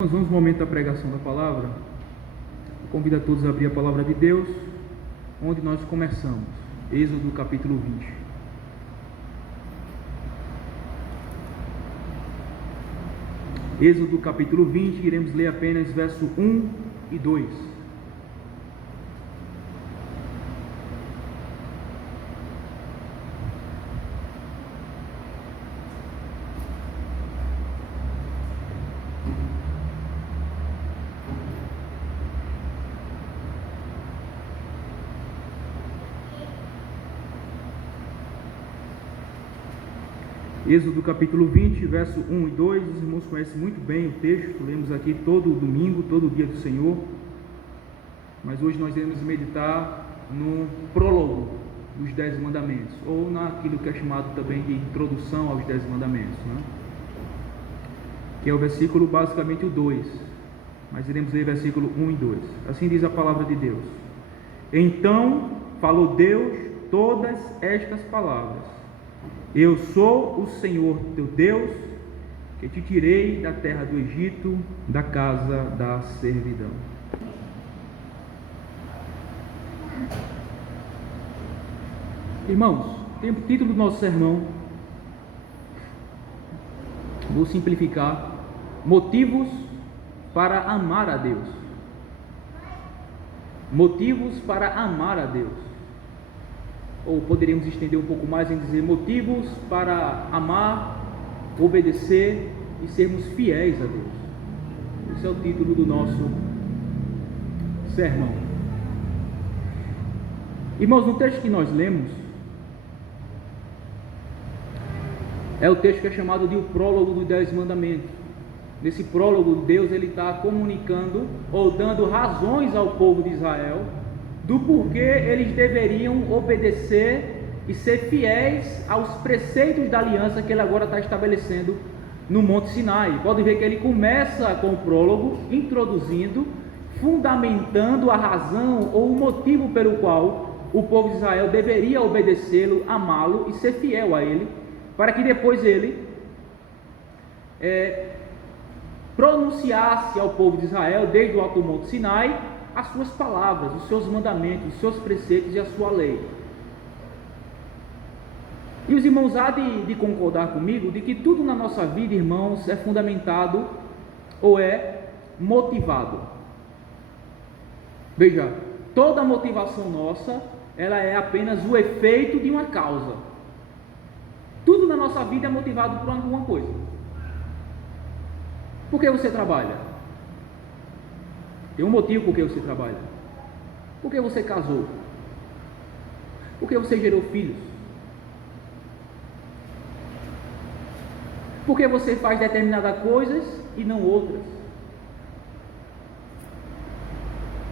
Nós vamos no momento da pregação da palavra. Eu convido a todos a abrir a palavra de Deus, onde nós começamos. Êxodo capítulo 20. Êxodo capítulo 20, iremos ler apenas verso 1 e 2. Êxodo capítulo 20, verso 1 e 2, os irmãos conhecem muito bem o texto, lemos aqui todo domingo, todo dia do Senhor, mas hoje nós iremos meditar no prólogo dos 10 mandamentos, ou naquilo que é chamado também de introdução aos 10 mandamentos, né? Que é o versículo basicamente o 2, mas iremos ler versículo 1 e 2, assim diz a palavra de Deus. Então falou Deus todas estas palavras: Eu sou o Senhor teu Deus, que te tirei da terra do Egito, da casa da servidão. Irmãos, tem o título do nosso sermão, vou simplificar: motivos para amar a Deus. Motivos para amar a Deus. Ou poderíamos estender um pouco mais em dizer motivos para amar, obedecer e sermos fiéis a Deus. Esse é o título do nosso sermão. Irmãos, no texto que nós lemos, é o texto que é chamado de o prólogo dos 10 mandamentos. Nesse prólogo, Deus está comunicando ou dando razões ao povo de Israel do porquê eles deveriam obedecer e ser fiéis aos preceitos da aliança que ele agora está estabelecendo no Monte Sinai. Pode ver que ele começa com o prólogo, introduzindo, fundamentando a razão ou o motivo pelo qual o povo de Israel deveria obedecê-lo, amá-lo e ser fiel a ele, para que depois ele pronunciasse ao povo de Israel, desde o alto Monte Sinai, as suas palavras, os seus mandamentos, os seus preceitos e a sua lei. E os irmãos há de concordar comigo de que tudo na nossa vida, irmãos, é fundamentado ou é motivado. Veja, toda motivação nossa, ela é apenas o efeito de uma causa. Tudo na nossa vida é motivado por alguma coisa. Por que você trabalha? Tem um motivo por que você trabalha. Por que você casou? Por que você gerou filhos? Por que você faz determinadas coisas e não outras?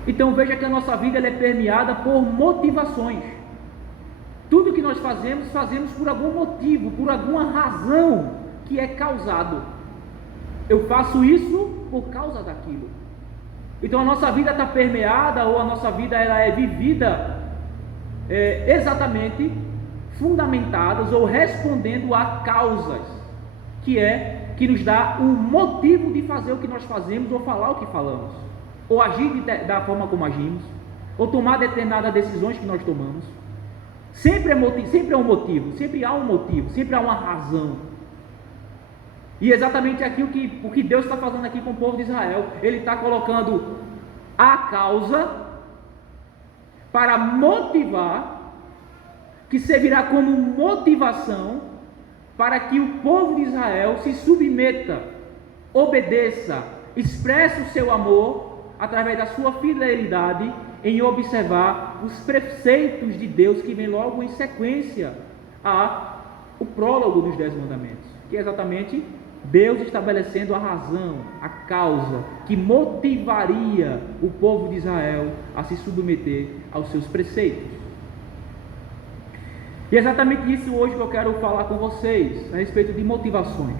Então veja que a nossa vida ela é permeada por motivações. Tudo que nós fazemos, fazemos por algum motivo, por alguma razão que é causado. Eu faço isso por causa daquilo. Então a nossa vida está permeada, ou a nossa vida ela é vivida exatamente fundamentadas ou respondendo a causas, que nos dá o motivo de fazer o que nós fazemos, ou falar o que falamos, ou agir da forma como agimos, ou tomar determinadas decisões que nós tomamos. Sempre é um motivo, sempre há um motivo, sempre há uma razão. E exatamente o que Deus está fazendo aqui com o povo de Israel. Ele está colocando a causa para motivar, que servirá como motivação para que o povo de Israel se submeta, obedeça, expresse o seu amor através da sua fidelidade em observar os preceitos de Deus que vem logo em sequência ao prólogo dos 10 mandamentos, que é exatamente Deus estabelecendo a razão, a causa que motivaria o povo de Israel a se submeter aos seus preceitos. E é exatamente isso hoje que eu quero falar com vocês, a respeito de motivações.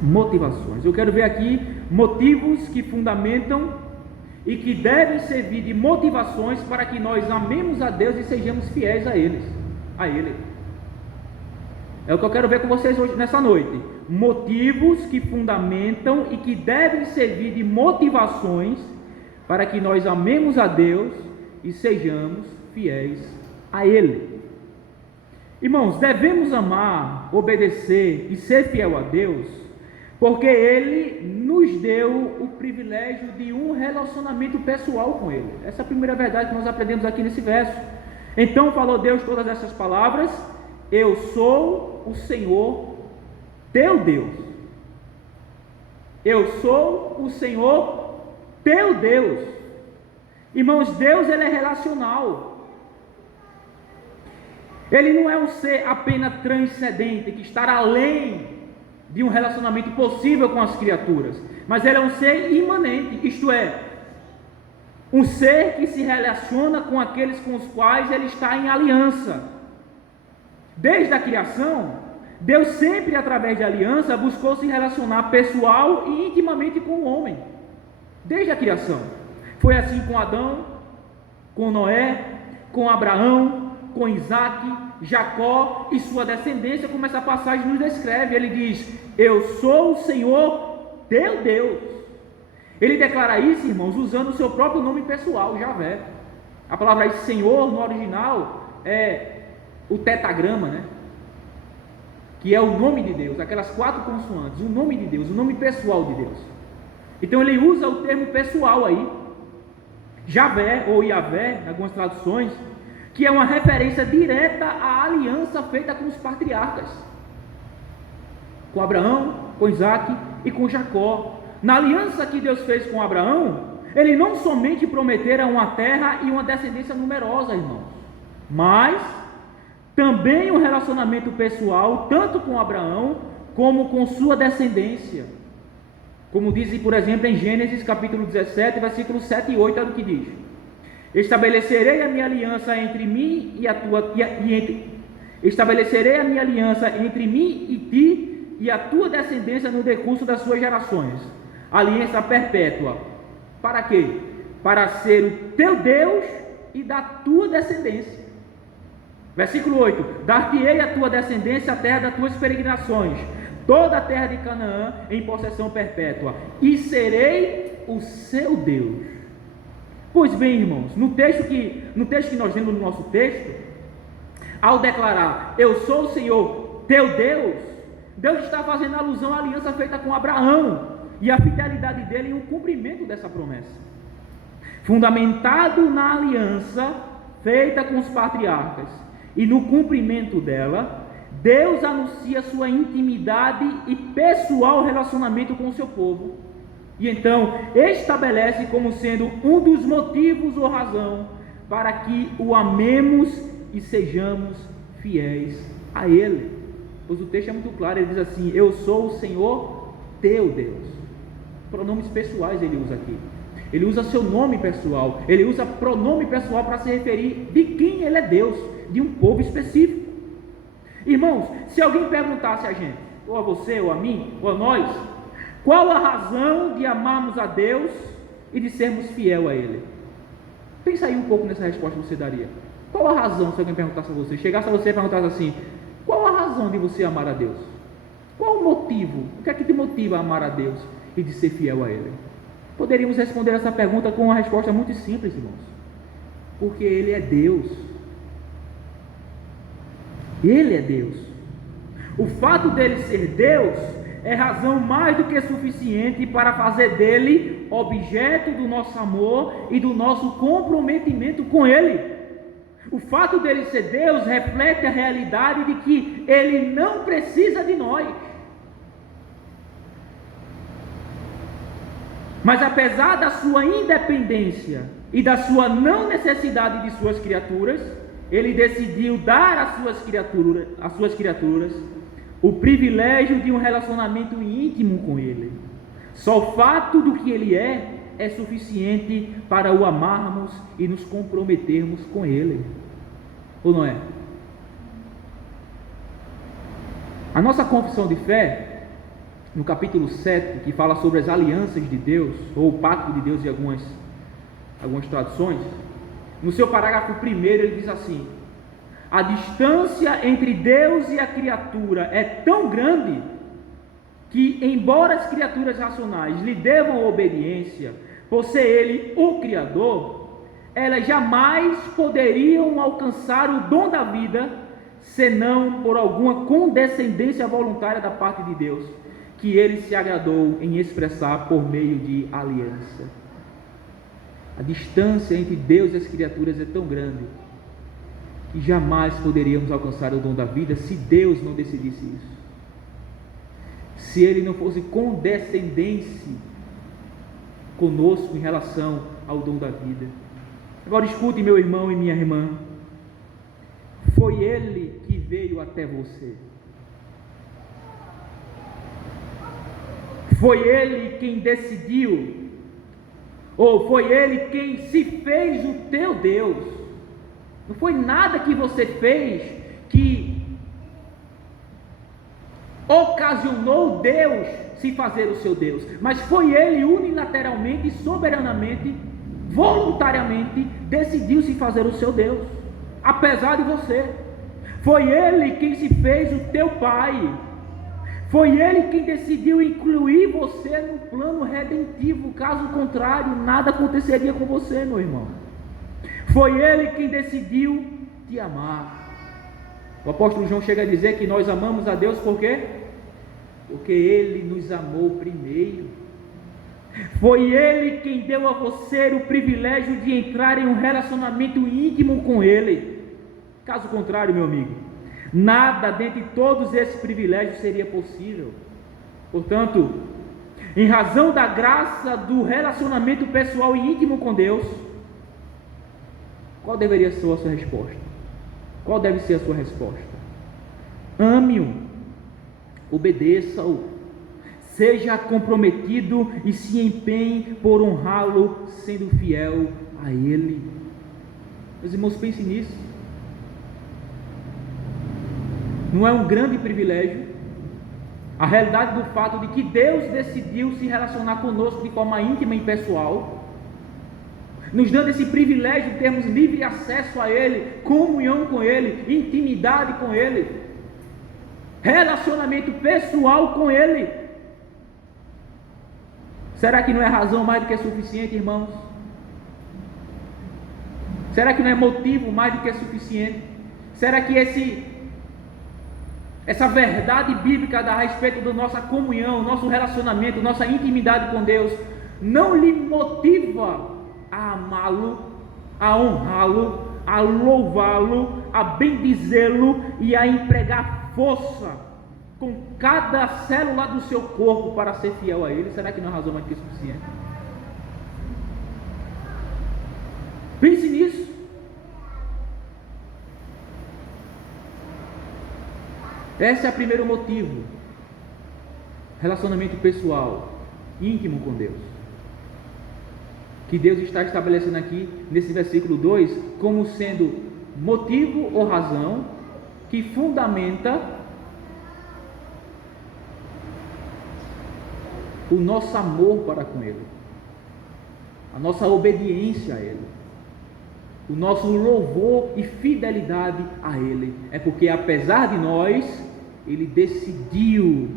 Motivações. Eu quero ver aqui motivos que fundamentam e que devem servir de motivações para que nós amemos a Deus e sejamos fiéis a Ele. É o que eu quero ver com vocês hoje, nessa noite. motivos que fundamentam e que devem servir de motivações para que nós amemos a Deus e sejamos fiéis a Ele. Irmãos, devemos amar, obedecer e ser fiel a Deus, porque Ele nos deu o privilégio de um relacionamento pessoal com Ele. Essa é a primeira verdade que nós aprendemos aqui nesse verso. Então falou Deus todas essas palavras: eu sou o Senhor teu Deus. Eu sou o Senhor teu Deus. Irmãos, Deus, ele é relacional. Ele não é um ser apenas transcendente, que está além de um relacionamento possível com as criaturas, mas ele é um ser imanente, isto é, um ser que se relaciona com aqueles com os quais ele está em aliança. Desde a criação, Deus sempre, através de aliança, buscou se relacionar pessoal e intimamente com o homem. Desde a criação. Foi assim com Adão, com Noé, com Abraão, com Isaac, Jacó e sua descendência, como essa passagem nos descreve. Ele diz: eu sou o Senhor teu Deus. Ele declara isso, irmãos, usando o seu próprio nome pessoal, Javé. A palavra Senhor no original é o tetagrama, né? Que é o nome de Deus, aquelas 4 consoantes, o nome de Deus, o nome pessoal de Deus. Então ele usa o termo pessoal aí, Javé ou Yavé, em algumas traduções, que é uma referência direta à aliança feita com os patriarcas, com Abraão, com Isaac e com Jacó. Na aliança que Deus fez com Abraão, ele não somente prometera uma terra e uma descendência numerosa, irmãos, mas também um relacionamento pessoal, tanto com Abraão, como com sua descendência. Como diz, por exemplo, em Gênesis capítulo 17, versículos 7 e 8, é o que diz: estabelecerei a minha aliança entre mim e a tua, estabelecerei a minha aliança entre mim e ti e a tua descendência no decurso das suas gerações, aliança perpétua. Para quê? Para ser o teu Deus e da tua descendência. Versículo 8: dar-te-ei a tua descendência a terra das tuas peregrinações, toda a terra de Canaã em possessão perpétua, e serei o seu Deus. Pois bem, irmãos, no texto que nós lemos no nosso texto, ao declarar eu sou o Senhor teu Deus, Deus está fazendo alusão à aliança feita com Abraão e a fidelidade dele em um cumprimento dessa promessa. Fundamentado na aliança feita com os patriarcas e no cumprimento dela, Deus anuncia sua intimidade e pessoal relacionamento com o seu povo. E então estabelece como sendo um dos motivos ou razão para que o amemos e sejamos fiéis a Ele. Pois o texto é muito claro, ele diz assim: eu sou o Senhor teu Deus. Pronomes pessoais ele usa aqui. Ele usa seu nome pessoal, ele usa pronome pessoal para se referir de quem ele é Deus, de um povo específico. Irmãos, se alguém perguntasse a gente, ou a você, ou a mim, ou a nós, qual a razão de amarmos a Deus e de sermos fiel a Ele? Pensa aí um pouco nessa resposta que você daria. Qual a razão, se alguém perguntasse a você, chegasse a você e perguntasse assim: qual a razão de você amar a Deus? Qual o motivo? O que é que te motiva a amar a Deus e de ser fiel a Ele? Poderíamos responder essa pergunta com uma resposta muito simples, irmãos. Porque Ele é Deus. Ele é Deus. O fato dele ser Deus é razão mais do que suficiente para fazer dele objeto do nosso amor e do nosso comprometimento com Ele. O fato dele ser Deus reflete a realidade de que Ele não precisa de nós. Mas apesar da sua independência e da sua não necessidade de suas criaturas, Ele decidiu dar às suas criaturas o privilégio de um relacionamento íntimo com Ele. Só o fato do que Ele é suficiente para o amarmos e nos comprometermos com Ele. Ou não é? A nossa confissão de fé, no capítulo 7, que fala sobre as alianças de Deus, ou o pacto de Deus em algumas traduções, no seu parágrafo 1 ele diz assim: a distância entre Deus e a criatura é tão grande que, embora as criaturas racionais lhe devam obediência, por ser ele o Criador, elas jamais poderiam alcançar o dom da vida, senão por alguma condescendência voluntária da parte de Deus, que ele se agradou em expressar por meio de aliança. A distância entre Deus e as criaturas é tão grande que jamais poderíamos alcançar o dom da vida se Deus não decidisse isso. Se ele não fosse condescendente conosco em relação ao dom da vida. Agora escute, meu irmão e minha irmã, foi ele que veio até você. Foi ele quem decidiu, ou foi ele quem se fez o teu Deus. Não foi nada que você fez que ocasionou Deus se fazer o seu Deus, mas foi ele unilateralmente, soberanamente, voluntariamente decidiu se fazer o seu Deus, apesar de você. Foi ele quem se fez o teu Pai. Foi ele quem decidiu incluir você no plano redentivo. Caso contrário, nada aconteceria com você, meu irmão. Foi ele quem decidiu te amar. O apóstolo João chega a dizer que nós amamos a Deus por quê? Porque ele nos amou primeiro. Foi ele quem deu a você o privilégio de entrar em um relacionamento íntimo com ele. Caso contrário, meu amigo, nada dentre todos esses privilégios seria possível. Portanto, em razão da graça do relacionamento pessoal e íntimo com Deus, qual deveria ser a sua resposta? Qual deve ser a sua resposta? Ame-o, obedeça-o, seja comprometido e se empenhe por honrá-lo, sendo fiel a ele. Meus irmãos, pensem nisso. Não é um grande privilégio a realidade do fato de que Deus decidiu se relacionar conosco de forma íntima e pessoal, nos dando esse privilégio de termos livre acesso a Ele, comunhão com Ele, intimidade com Ele, relacionamento pessoal com Ele. Será que não é razão mais do que suficiente, irmãos? Será que não é motivo mais do que suficiente? Será que essa verdade bíblica a respeito da nossa comunhão, nosso relacionamento, nossa intimidade com Deus, não lhe motiva a amá-lo, a honrá-lo, a louvá-lo, a bendizê-lo e a empregar força com cada célula do seu corpo para ser fiel a Ele? Será que não é razão mais que suficiente? Pense nisso. Esse é o primeiro motivo. Relacionamento pessoal, íntimo com Deus, que Deus está estabelecendo aqui nesse versículo 2 como sendo motivo ou razão que fundamenta o nosso amor para com Ele, a nossa obediência a Ele, o nosso louvor e fidelidade a Ele. É porque apesar de nós, Ele decidiu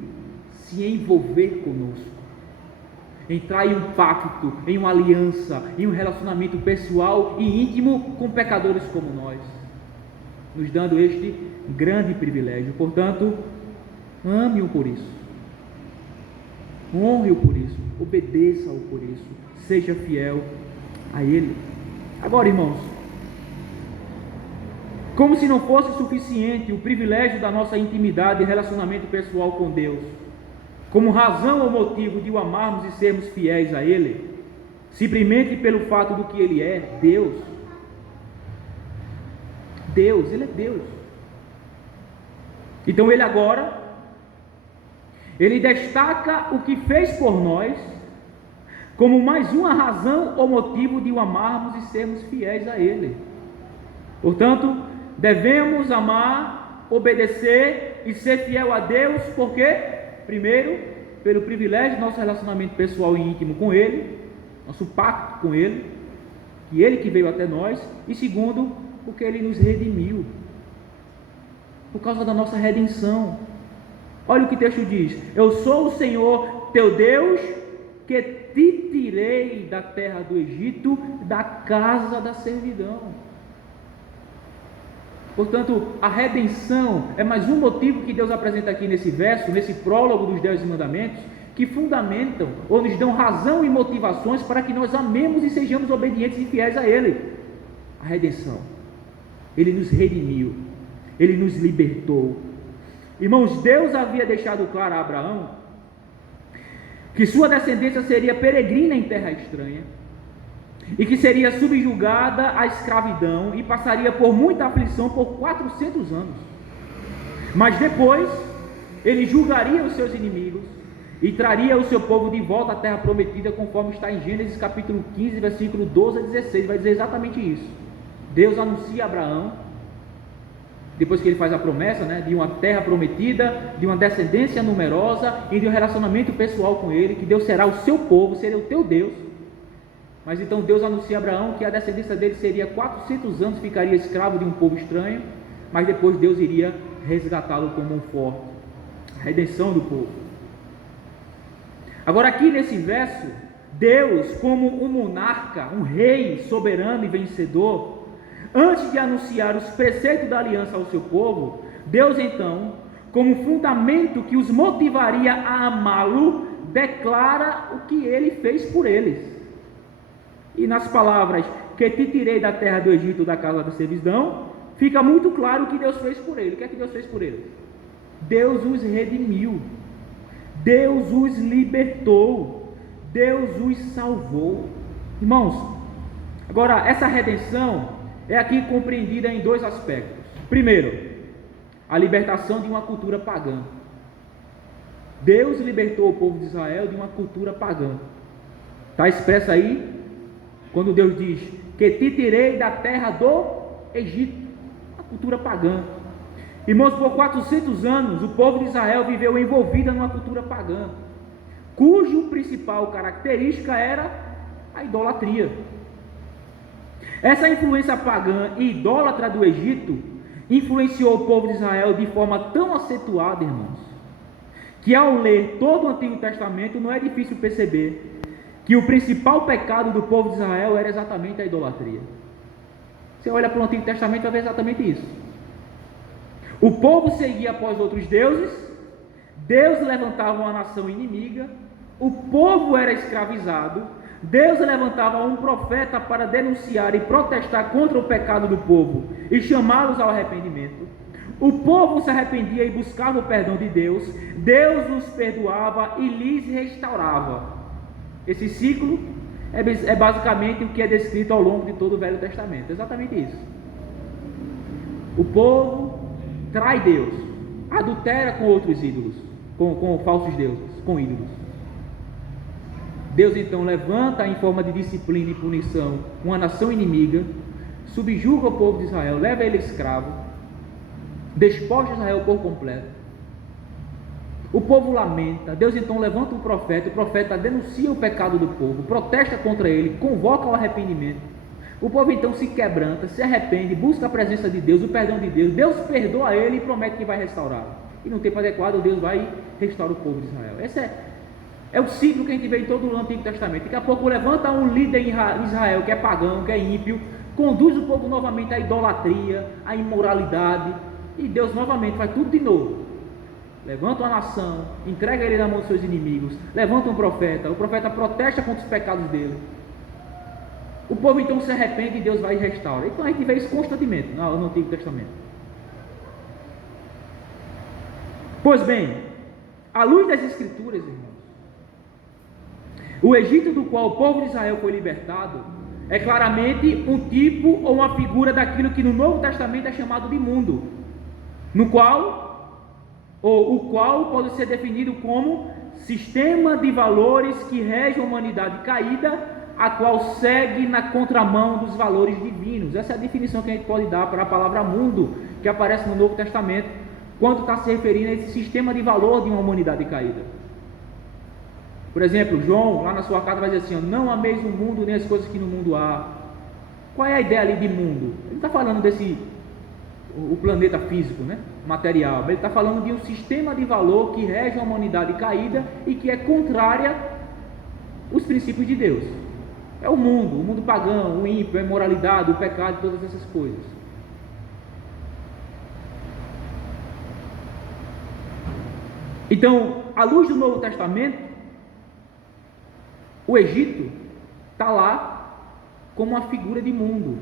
se envolver conosco, entrar em um pacto, em uma aliança, em um relacionamento pessoal e íntimo com pecadores como nós, nos dando este grande privilégio. Portanto, ame-o por isso, honre-o por isso, obedeça-o por isso, seja fiel a Ele. Agora, irmãos, como se não fosse suficiente o privilégio da nossa intimidade e relacionamento pessoal com Deus, como razão ou motivo de o amarmos e sermos fiéis a Ele, simplesmente pelo fato do que Ele é, Deus. Ele é Deus. Então Ele agora, Ele destaca o que fez por nós, como mais uma razão ou motivo de o amarmos e sermos fiéis a Ele. Portanto, devemos amar, obedecer e ser fiel a Deus, porque, primeiro, pelo privilégio do nosso relacionamento pessoal e íntimo com Ele, nosso pacto com Ele, e Ele que veio até nós, e segundo, porque Ele nos redimiu, por causa da nossa redenção, Olha o que o texto diz: eu sou o Senhor teu Deus, que te tirei da terra do Egito, da casa da servidão. Portanto, a redenção é mais um motivo que Deus apresenta aqui nesse verso, nesse prólogo dos 10 mandamentos, que fundamentam ou nos dão razão e motivações para que nós amemos e sejamos obedientes e fiéis a Ele. A redenção. Ele nos redimiu, Ele nos libertou. Irmãos, Deus havia deixado claro a Abraão que sua descendência seria peregrina em terra estranha e que seria subjugada à escravidão e passaria por muita aflição por 400 anos. Mas depois, Ele julgaria os seus inimigos e traria o seu povo de volta à terra prometida, conforme está em Gênesis capítulo 15, versículo 12 a 16, vai dizer exatamente isso. Deus anuncia a Abraão, depois que ele faz a promessa, de uma terra prometida, de uma descendência numerosa e de um relacionamento pessoal com ele, que Deus será o seu povo, seria o teu Deus. Mas então Deus anuncia a Abraão que a descendência dele seria 400 anos, ficaria escravo de um povo estranho, mas depois Deus iria resgatá-lo como um forte. A redenção do povo. Agora aqui nesse verso, Deus, como um monarca, um rei soberano e vencedor, antes de anunciar os preceitos da aliança ao seu povo, Deus então, como fundamento que os motivaria a amá-lo, declara o que ele fez por eles. E nas palavras, que te tirei da terra do Egito, da casa da servidão, fica muito claro o que Deus fez por ele. O que é que Deus fez por eles? Deus os redimiu, Deus os libertou, Deus os salvou. Irmãos, agora essa redenção é aqui compreendida em dois aspectos. Primeiro, a libertação de uma cultura pagã. Deus libertou o povo de Israel de uma cultura pagã. Está expresso aí, quando Deus diz, que te tirei da terra do Egito, a cultura pagã. Irmãos, por 400 anos, o povo de Israel viveu envolvido numa cultura pagã, cujo principal característica era a idolatria. Essa influência pagã e idólatra do Egito influenciou o povo de Israel de forma tão acentuada, irmãos, que ao ler todo o Antigo Testamento não é difícil perceber que o principal pecado do povo de Israel era exatamente a idolatria. Você olha para o Antigo Testamento e vai ver exatamente isso. O povo seguia após outros deuses, Deus levantava uma nação inimiga, o povo era escravizado, Deus levantava um profeta para denunciar e protestar contra o pecado do povo e chamá-los ao arrependimento. O povo se arrependia e buscava o perdão de Deus, Deus os perdoava e lhes restaurava. Esse ciclo é basicamente o que é descrito ao longo de todo o Velho Testamento, exatamente isso. O povo trai Deus, adultera com outros ídolos, com falsos deuses, com ídolos. Deus então levanta em forma de disciplina e punição uma nação inimiga, subjuga o povo de Israel, leva ele escravo, despoja Israel por completo. O povo lamenta, Deus então levanta um profeta, o profeta denuncia o pecado do povo, protesta contra ele, convoca ao arrependimento. O povo então se quebranta, se arrepende, busca a presença de Deus, o perdão de Deus, Deus perdoa ele e promete que vai restaurá-lo. E no tempo adequado Deus vai e restaura o povo de Israel. Esse é o ciclo que a gente vê em todo o Antigo Testamento. Daqui a pouco levanta um líder em Israel que é pagão, que é ímpio, conduz o povo novamente à idolatria, à imoralidade, e Deus novamente faz tudo de novo. Levanta uma nação, entrega ele na mão dos seus inimigos, levanta um profeta, o profeta protesta contra os pecados dele. O povo então se arrepende e Deus vai e restaura. Então a gente vê isso constantemente no Antigo Testamento. Pois bem, à luz das Escrituras, irmãos, o Egito do qual o povo de Israel foi libertado é claramente um tipo ou uma figura daquilo que no Novo Testamento é chamado de mundo, o qual pode ser definido como sistema de valores que rege a humanidade caída, a qual segue na contramão dos valores divinos. Essa é a definição que a gente pode dar para a palavra mundo, que aparece no Novo Testamento, quando está se referindo a esse sistema de valor de uma humanidade caída. Por exemplo, João, lá na sua carta, vai dizer assim: não ameis o mundo nem as coisas que no mundo há. Qual é a ideia ali de mundo? Ele está falando o planeta físico, né? Material. Ele está falando de um sistema de valor que rege a humanidade caída e que é contrária aos princípios de Deus. É o mundo pagão, o ímpio, a imoralidade, o pecado, todas essas coisas. Então, à luz do Novo Testamento, o Egito está lá como uma figura de mundo.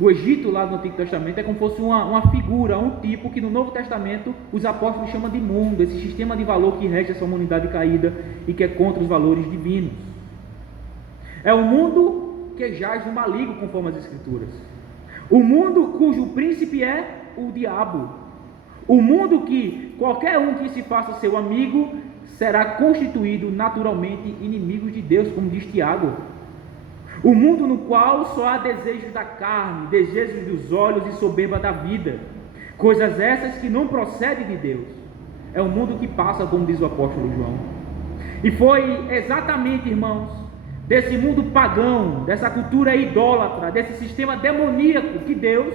O Egito lá no Antigo Testamento é como se fosse uma figura, um tipo que no Novo Testamento os apóstolos chamam de mundo, esse sistema de valor que rege essa humanidade caída e que é contra os valores divinos. É um mundo que jaz no maligno, conforme as Escrituras. O mundo cujo príncipe é o diabo. O mundo que qualquer um que se faça seu amigo será constituído naturalmente inimigo de Deus, como diz Tiago. O mundo no qual só há desejos da carne, desejos dos olhos e soberba da vida, coisas essas que não procedem de Deus. É um mundo que passa, como diz o apóstolo João. E foi exatamente, irmãos, desse mundo pagão, dessa cultura idólatra, desse sistema demoníaco que Deus,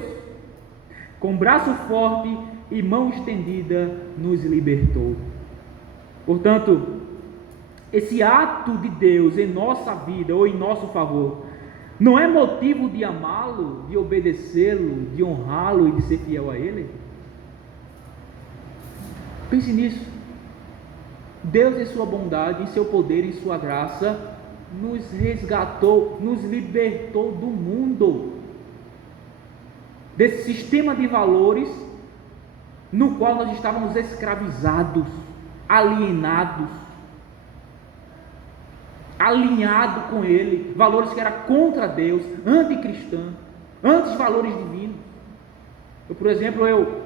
com braço forte e mão estendida, nos libertou. Portanto, esse ato de Deus em nossa vida ou em nosso favor não é motivo de amá-lo, de obedecê-lo, de honrá-lo e de ser fiel a Ele? Pense nisso. Deus, em sua bondade, em seu poder, em sua graça, nos resgatou, nos libertou do mundo, desse sistema de valores no qual nós estávamos escravizados, alienados, alinhado com ele, valores que eram contra Deus, anticristão, anti-valores divinos. Por exemplo, eu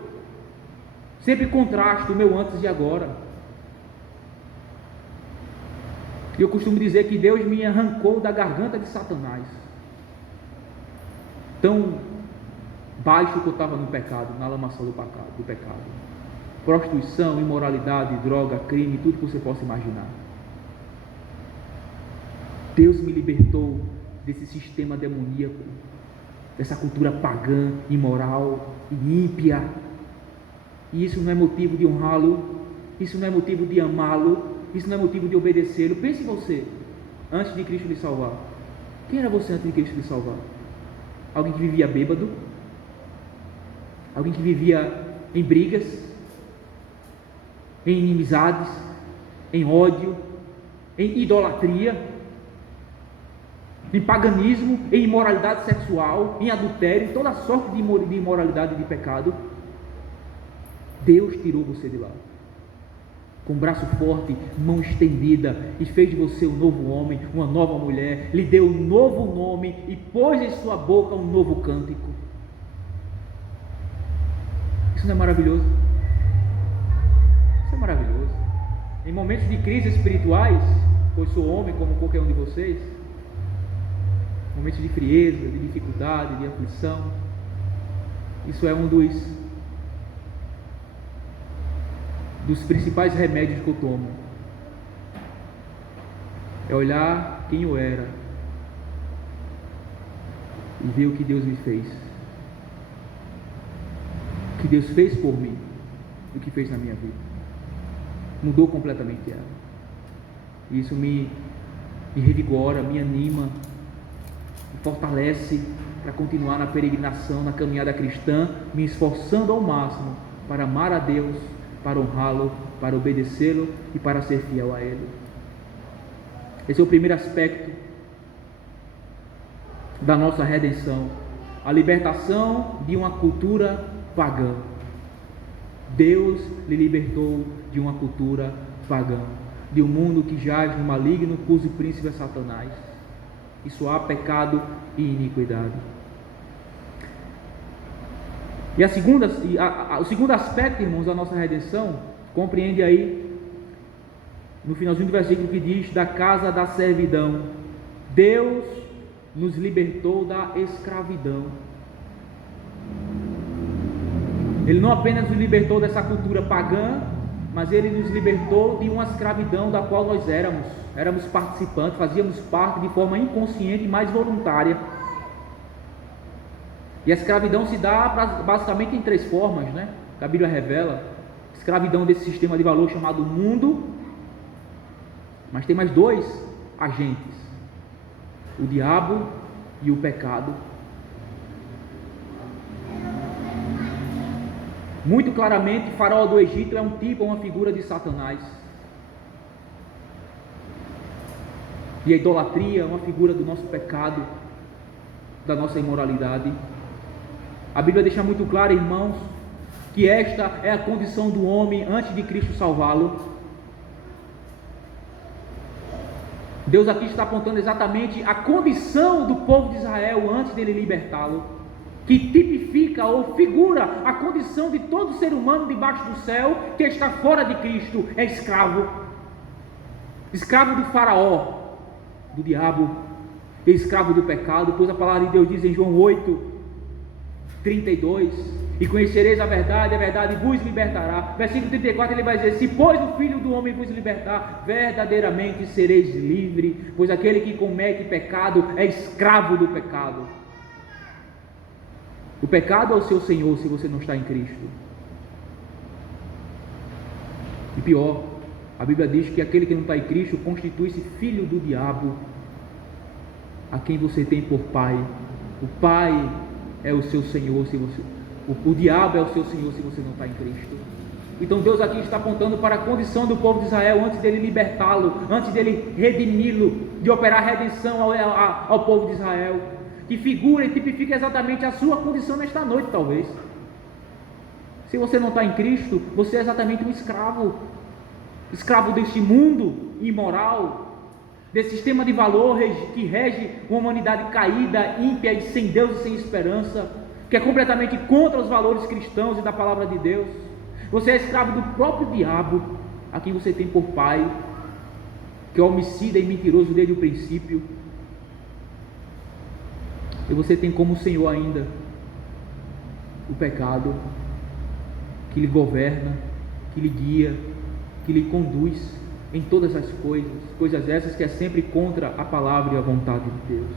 sempre contrasto o meu antes e agora. Eu costumo dizer que Deus me arrancou da garganta de Satanás, tão baixo que eu estava no pecado, na lamação do pecado. Prostituição, imoralidade, droga, crime, tudo que você possa imaginar. Deus me libertou desse sistema demoníaco, dessa cultura pagã, imoral e ímpia. E isso não é motivo de honrá-lo, isso não é motivo de amá-lo, isso não é motivo de obedecê-lo. Pense você, antes de Cristo lhe salvar. Quem era você antes de Cristo lhe salvar? Alguém que vivia bêbado? Alguém que vivia em brigas, em inimizades, em ódio, em idolatria, em paganismo, em imoralidade sexual, em adultério, em toda sorte de imoralidade e de pecado? Deus tirou você de lá, com braço forte, mão estendida, e fez de você um novo homem, uma nova mulher, lhe deu um novo nome e pôs em sua boca um novo cântico. Isso não é maravilhoso? Isso é maravilhoso. Em momentos de crise espirituais, pois sou homem como qualquer um de vocês, momentos de frieza, de dificuldade, de aflição, isso é um dos principais remédios que eu tomo. É olhar quem eu era e ver o que Deus me fez, o que Deus fez por mim, o que fez na minha vida. Mudou completamente ela. Isso me revigora, me anima, me fortalece para continuar na peregrinação, na caminhada cristã, me esforçando ao máximo para amar a Deus, para honrá-lo, para obedecê-lo e para ser fiel a Ele. Esse é o primeiro aspecto da nossa redenção, a libertação de uma cultura pagã. Deus lhe libertou de uma cultura pagã, de um mundo que jaz no maligno, cujo príncipe é Satanás. Isso há pecado e iniquidade. E o segundo aspecto, irmãos, da nossa redenção, compreende aí, no finalzinho do versículo que diz, da casa da servidão. Deus nos libertou da escravidão. Ele não apenas nos libertou dessa cultura pagã, mas Ele nos libertou de uma escravidão da qual nós éramos participantes, fazíamos parte de forma inconsciente, mas voluntária. E a escravidão se dá basicamente em 3 formas, né? Que a Bíblia revela. Escravidão desse sistema de valor chamado mundo. Mas tem mais 2 agentes: o diabo e o pecado. Muito claramente, Faraó do Egito é um tipo, uma figura de Satanás. E a idolatria é uma figura do nosso pecado, da nossa imoralidade. A Bíblia deixa muito claro, irmãos, que esta é a condição do homem antes de Cristo salvá-lo. Deus aqui está apontando exatamente a condição do povo de Israel antes dele libertá-lo, que tipifica ou figura a condição de todo ser humano debaixo do céu que está fora de Cristo, é escravo. Escravo do Faraó, do diabo, e escravo do pecado, pois a palavra de Deus diz em João 8:32: e conhecereis a verdade vos libertará. Versículo 34 ele vai dizer: se pois o Filho do Homem vos libertar, verdadeiramente sereis livres, pois aquele que comete pecado é escravo do pecado. O pecado é o seu senhor se você não está em Cristo. E pior, a Bíblia diz que aquele que não está em Cristo constitui-se filho do diabo, a quem você tem por pai. O pai é o seu senhor se você... O diabo é o seu senhor se você não está em Cristo. Então Deus aqui está apontando para a condição do povo de Israel antes dele libertá-lo, antes dele redimi-lo, de operar redenção ao povo de Israel, que figura e tipifica exatamente a sua condição nesta noite, talvez. Se você não está em Cristo, você é exatamente um escravo, escravo deste mundo imoral, desse sistema de valor que rege uma humanidade caída, ímpia e sem Deus e sem esperança, que é completamente contra os valores cristãos e da palavra de Deus. Você é escravo do próprio diabo, a quem você tem por pai, que é homicida e mentiroso desde o princípio. E você tem como Senhor ainda o pecado, que lhe governa, que lhe guia, que lhe conduz em todas as coisas essas que é sempre contra a palavra e a vontade de Deus.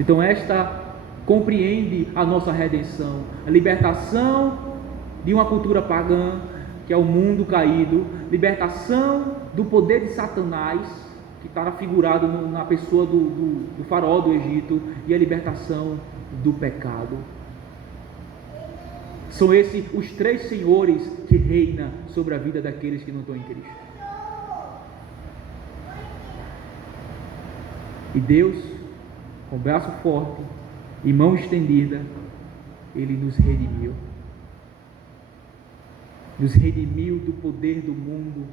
Então esta compreende a nossa redenção, a libertação de uma cultura pagã, que é o mundo caído, libertação do poder de Satanás, que está figurado na pessoa do faraó do Egito, e a libertação do pecado. São esses os 3 senhores que reinam sobre a vida daqueles que não estão em Cristo. E Deus, com braço forte e mão estendida, Ele nos redimiu. Nos redimiu do poder do mundo,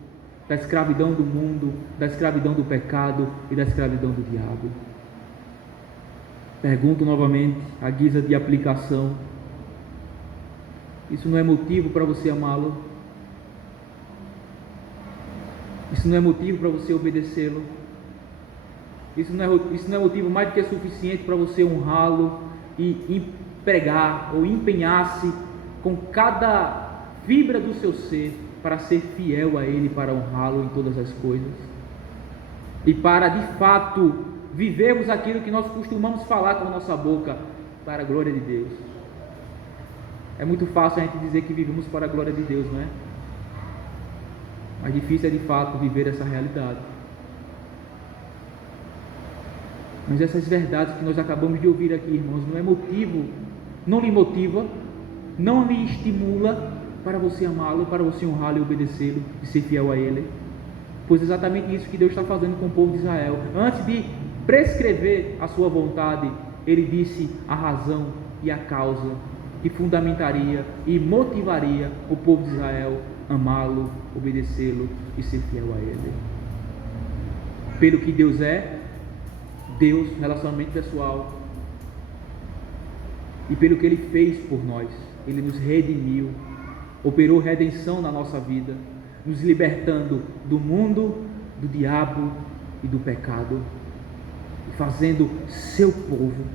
da escravidão do mundo, da escravidão do pecado e da escravidão do diabo. Pergunto novamente, à guisa de aplicação: isso não é motivo para você amá-lo? Isso não é motivo para você obedecê-lo? Isso não é motivo mais do que suficiente para você honrá-lo e empregar ou empenhar-se com cada fibra do seu ser para ser fiel a Ele, para honrá-lo em todas as coisas e para de fato vivermos aquilo que nós costumamos falar com a nossa boca, para a glória de Deus? É muito fácil a gente dizer que vivemos para a glória de Deus, não é? Mas difícil é de fato viver essa realidade. Mas essas verdades que nós acabamos de ouvir aqui, irmãos, não lhe motiva, não lhe estimula para você amá-lo, para você honrá-lo e obedecê-lo e ser fiel a Ele? Pois é exatamente isso que Deus está fazendo com o povo de Israel. Antes de prescrever a sua vontade, Ele disse a razão e a causa que fundamentaria e motivaria o povo de Israel a amá-lo, obedecê-lo e ser fiel a Ele. Pelo que Deus é, Deus, relacionamento pessoal, e pelo que Ele fez por nós. Ele nos redimiu, operou redenção na nossa vida, nos libertando do mundo, do diabo e do pecado, e fazendo seu povo.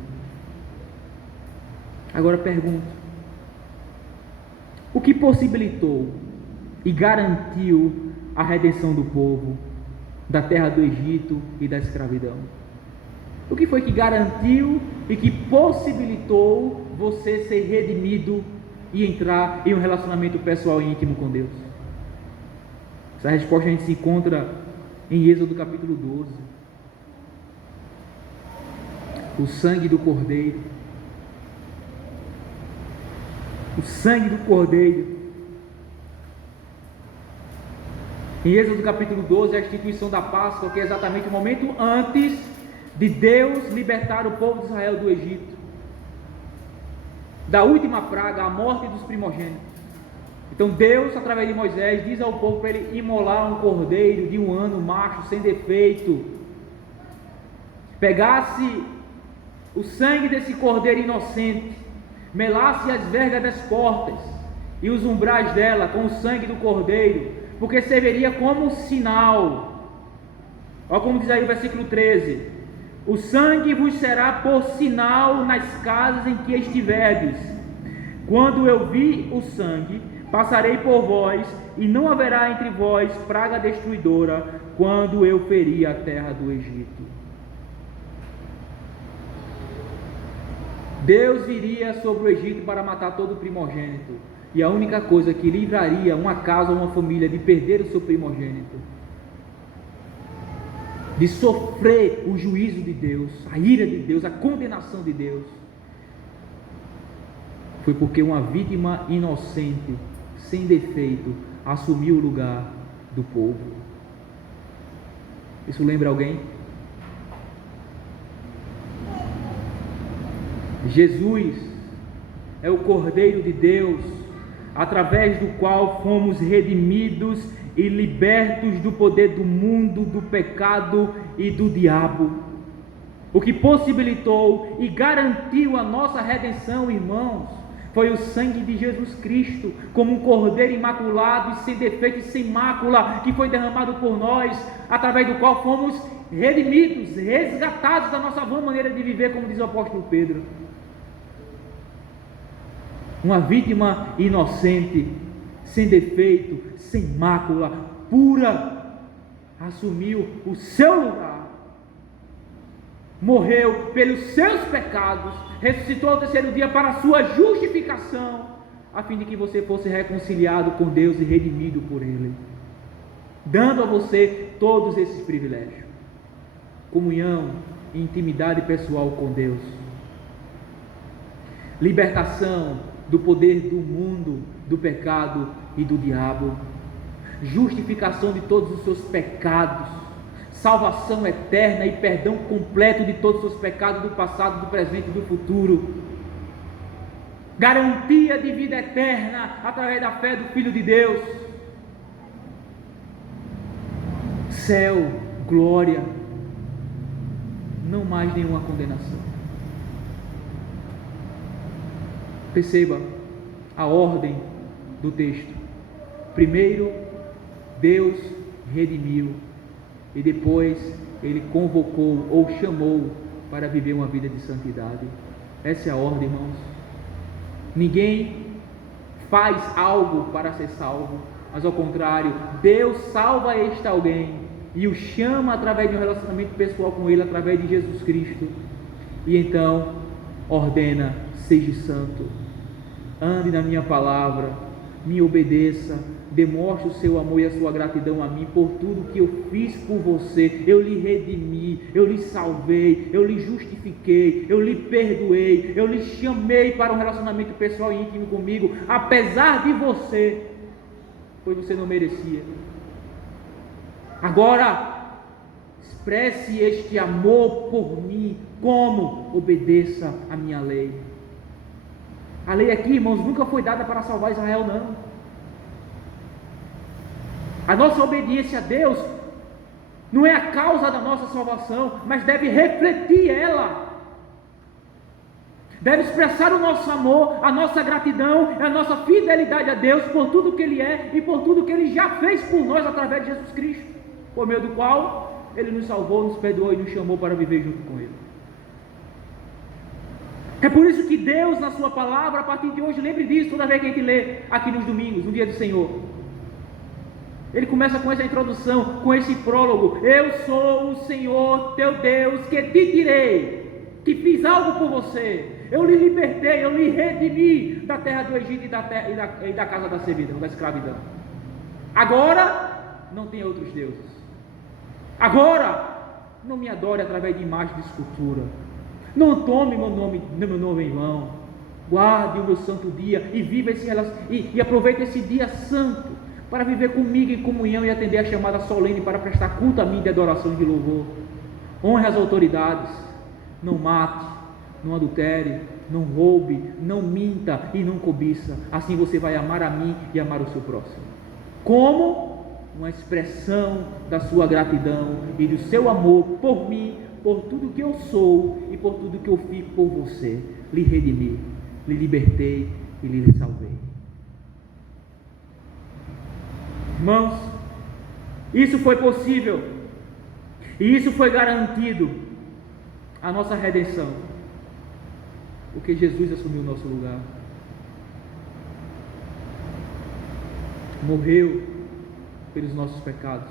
Agora pergunto: o que possibilitou e garantiu a redenção do povo da terra do Egito e da escravidão? O que foi que garantiu e que possibilitou você ser redimido e entrar em um relacionamento pessoal e íntimo com Deus? Essa resposta a gente se encontra em Êxodo capítulo 12. O sangue do Cordeiro. O sangue do Cordeiro. Em Êxodo capítulo 12, a instituição da Páscoa, que é exatamente o momento antes de Deus libertar o povo de Israel do Egito, da última praga, a morte dos primogênitos. Então Deus, através de Moisés, diz ao povo para ele imolar um cordeiro de 1 ano, macho, sem defeito, pegasse o sangue desse cordeiro inocente, melasse as vergas das portas e os umbrais dela com o sangue do cordeiro, porque serviria como sinal. Olha como diz aí o versículo 13: o sangue vos será por sinal nas casas em que estiverdes. Quando eu vi o sangue, passarei por vós, e não haverá entre vós praga destruidora, quando eu ferir a terra do Egito. Deus viria sobre o Egito para matar todo o primogênito, e a única coisa que livraria uma casa ou uma família de perder o seu primogênito, de sofrer o juízo de Deus, a ira de Deus, a condenação de Deus, foi porque uma vítima inocente, sem defeito, assumiu o lugar do povo. Isso lembra alguém? Jesus é o Cordeiro de Deus, através do qual fomos redimidos e libertos do poder do mundo, do pecado e do diabo. O que possibilitou e garantiu a nossa redenção, irmãos, foi o sangue de Jesus Cristo, como um cordeiro imaculado e sem defeito e sem mácula, que foi derramado por nós, através do qual fomos redimidos, resgatados da nossa vã maneira de viver, como diz o apóstolo Pedro. Uma vítima inocente, sem defeito, sem mácula, pura, assumiu o seu lugar, morreu pelos seus pecados, ressuscitou ao terceiro dia para a sua justificação, a fim de que você fosse reconciliado com Deus e redimido por Ele, dando a você todos esses privilégios: comunhão e intimidade pessoal com Deus, libertação do poder do mundo, do pecado e do diabo, justificação de todos os seus pecados, salvação eterna e perdão completo de todos os seus pecados do passado, do presente e do futuro, garantia de vida eterna através da fé do Filho de Deus, céu, glória, não mais nenhuma condenação. Perceba a ordem do texto. Primeiro, Deus redimiu, e depois Ele convocou ou chamou para viver uma vida de santidade. Essa é a ordem, irmãos. Ninguém faz algo para ser salvo, mas ao contrário, Deus salva este alguém e o chama através de um relacionamento pessoal com Ele, através de Jesus Cristo, e então ordena: seja santo, ande na minha palavra, me obedeça, demonstre o seu amor e a sua gratidão a mim por tudo que eu fiz por você. Eu lhe redimi, eu lhe salvei, eu lhe justifiquei, eu lhe perdoei, eu lhe chamei para um relacionamento pessoal e íntimo comigo, apesar de você, pois você não merecia. Agora, expresse este amor por mim. Como? Obedeça a minha lei. A lei aqui, irmãos, nunca foi dada para salvar Israel, não. A nossa obediência a Deus não é a causa da nossa salvação, mas deve refletir ela, deve expressar o nosso amor, a nossa gratidão, a nossa fidelidade a Deus por tudo que Ele é e por tudo que Ele já fez por nós através de Jesus Cristo, por meio do qual Ele nos salvou, nos perdoou e nos chamou para viver junto com Ele. É por isso que Deus, na sua palavra, a partir de hoje, lembre disso toda vez que a gente lê aqui nos domingos, no dia do Senhor. Ele começa com essa introdução, com esse prólogo: eu sou o Senhor teu Deus, que te tirei, que fiz algo por você. Eu lhe libertei, eu lhe redimi da terra do Egito e da casa da servidão, da escravidão. Agora não tenha outros deuses. Agora não me adore através de imagens de escultura. Não tome meu nome em vão. Guarde o meu santo dia e viva e aproveite esse dia santo para viver comigo em comunhão e atender a chamada solene para prestar culto a mim de adoração e de louvor. Honre as autoridades. Não mate, não adultere, não roube, não minta e não cobiça. Assim você vai amar a mim e amar o seu próximo. Como? Uma expressão da sua gratidão e do seu amor por mim, por tudo que eu sou e por tudo que eu fiz por você. Lhe redimi, lhe libertei e lhe salvei. Irmãos, isso foi possível e isso foi garantido, a nossa redenção, porque Jesus assumiu o nosso lugar, morreu pelos nossos pecados,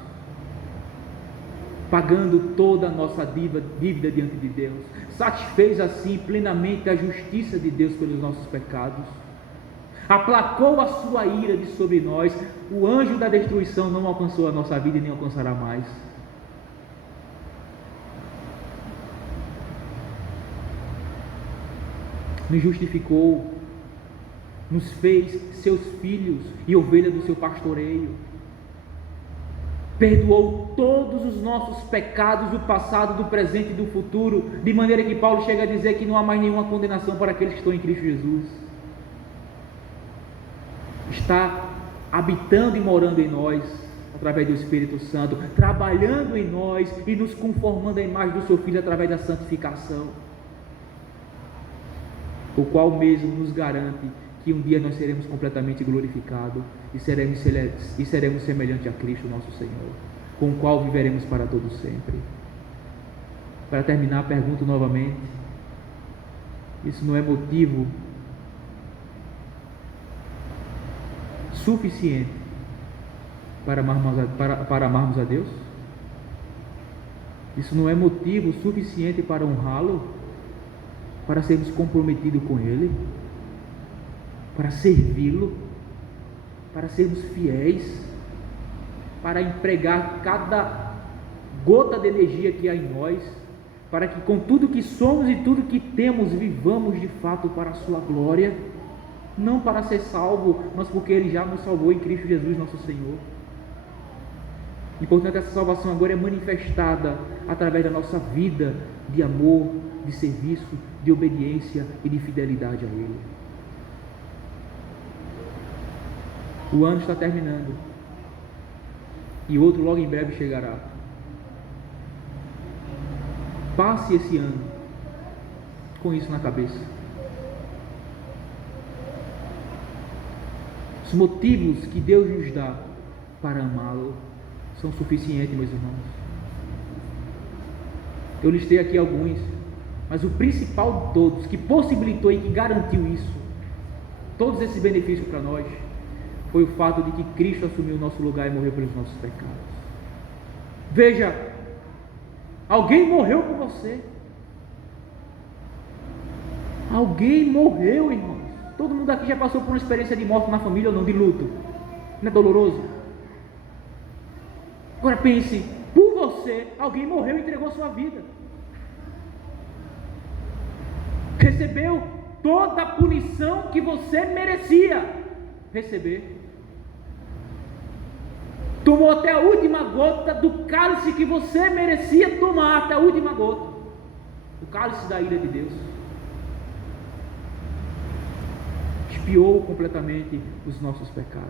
pagando toda a nossa dívida diante de Deus, satisfez assim plenamente a justiça de Deus pelos nossos pecados, aplacou a sua ira de sobre nós. O anjo da destruição não alcançou a nossa vida e nem alcançará mais. Nos justificou, nos fez seus filhos e ovelhas do seu pastoreio, perdoou todos os nossos pecados do passado, do presente e do futuro, de maneira que Paulo chega a dizer que não há mais nenhuma condenação para aqueles que estão em Cristo Jesus. Está habitando e morando em nós, através do Espírito Santo, trabalhando em nós e nos conformando à imagem do seu Filho através da santificação, o qual mesmo nos garante que um dia nós seremos completamente glorificados e seremos semelhantes a Cristo nosso Senhor, com o qual viveremos para todo sempre. Para terminar, pergunto novamente: isso não é motivo suficiente para amarmos a Deus? Isso não é motivo suficiente para honrá-lo, para sermos comprometidos com Ele, para servi-lo, para sermos fiéis, para empregar cada gota de energia que há em nós, para que com tudo que somos e tudo que temos, vivamos de fato para a sua glória, não para ser salvo, mas porque Ele já nos salvou em Cristo Jesus nosso Senhor. E portanto essa salvação agora é manifestada através da nossa vida de amor, de serviço, de obediência e de fidelidade a Ele. O ano está terminando e outro logo em breve chegará. Passe esse ano com isso na cabeça. Os motivos que Deus nos dá para amá-lo são suficientes, meus irmãos. Eu listei aqui alguns, mas o principal de todos, que possibilitou e que garantiu isso, todos esses benefícios para nós, foi o fato de que Cristo assumiu o nosso lugar e morreu pelos nossos pecados. Veja, alguém morreu por você. Alguém morreu, irmãos. Todo mundo aqui já passou por uma experiência de morte na família ou não, de luto. Não é doloroso? Agora pense, por você, alguém morreu e entregou sua vida. Recebeu toda a punição que você merecia receber. Tomou até a última gota do cálice que você merecia tomar, até a última gota. O cálice da ira de Deus. Expiou completamente os nossos pecados.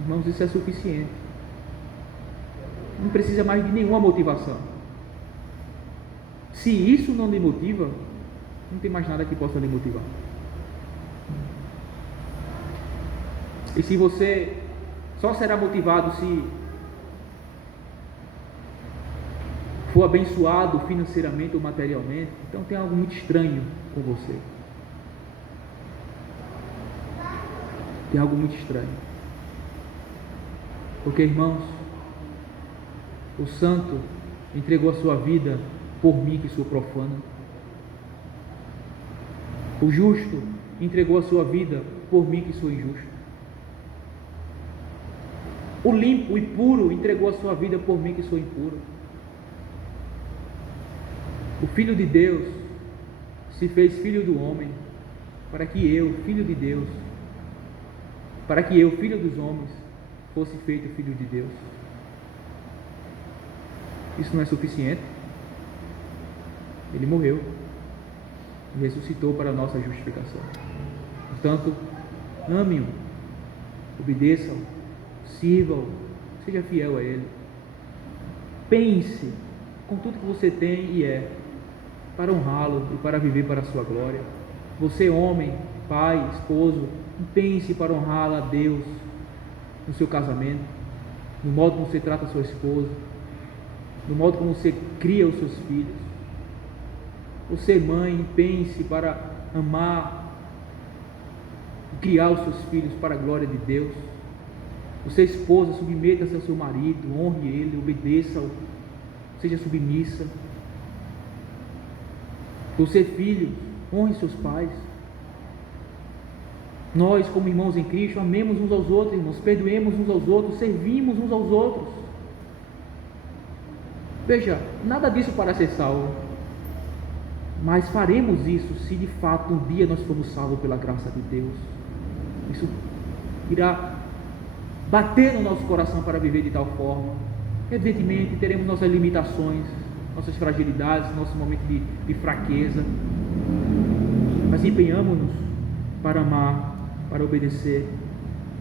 Irmãos, isso é suficiente. Não precisa mais de nenhuma motivação. Se isso não lhe motiva, não tem mais nada que possa lhe motivar. E se você só será motivado se for abençoado financeiramente ou materialmente, então tem algo muito estranho com você. Tem algo muito estranho. Porque, irmãos, o santo entregou a sua vida por mim que sou profano. O justo entregou a sua vida por mim que sou injusto. O limpo e puro entregou a sua vida por mim que sou impuro. O Filho de Deus se fez filho do homem, para que eu, filho de Deus, para que eu, filho dos homens, fosse feito filho de Deus. Isso não é suficiente? Ele morreu e ressuscitou para a nossa justificação. Portanto, ame-o, obedeça-o, sirva-o, seja fiel a Ele. Pense com tudo que você tem e é, para honrá-lo e para viver para a sua glória. Você, homem, pai, esposo, pense para honrá-lo a Deus no seu casamento, no modo como você trata a sua esposa, no modo como você cria os seus filhos. Você, mãe, pense para amar e criar os seus filhos para a glória de Deus. Você, esposa, submeta-se ao seu marido, honre ele, obedeça-o, seja submissa. Você, filho, honre seus pais. Nós, como irmãos em Cristo, amemos uns aos outros, irmãos, perdoemos uns aos outros, servimos uns aos outros. Veja, nada disso para ser salvo, mas faremos isso se de fato um dia nós formos salvos pela graça de Deus. Isso irá bater no nosso coração para viver de tal forma. Evidentemente teremos nossas limitações, nossas fragilidades, nosso momento de fraqueza, mas empenhamos-nos para amar, para obedecer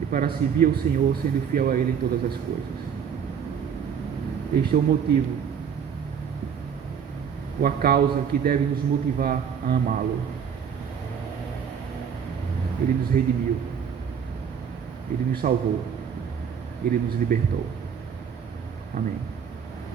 e para servir ao Senhor, sendo fiel a Ele em todas as coisas. Este é o motivo, ou a causa que deve nos motivar a amá-lo. Ele nos redimiu, Ele nos salvou, Ele nos libertou. Amém.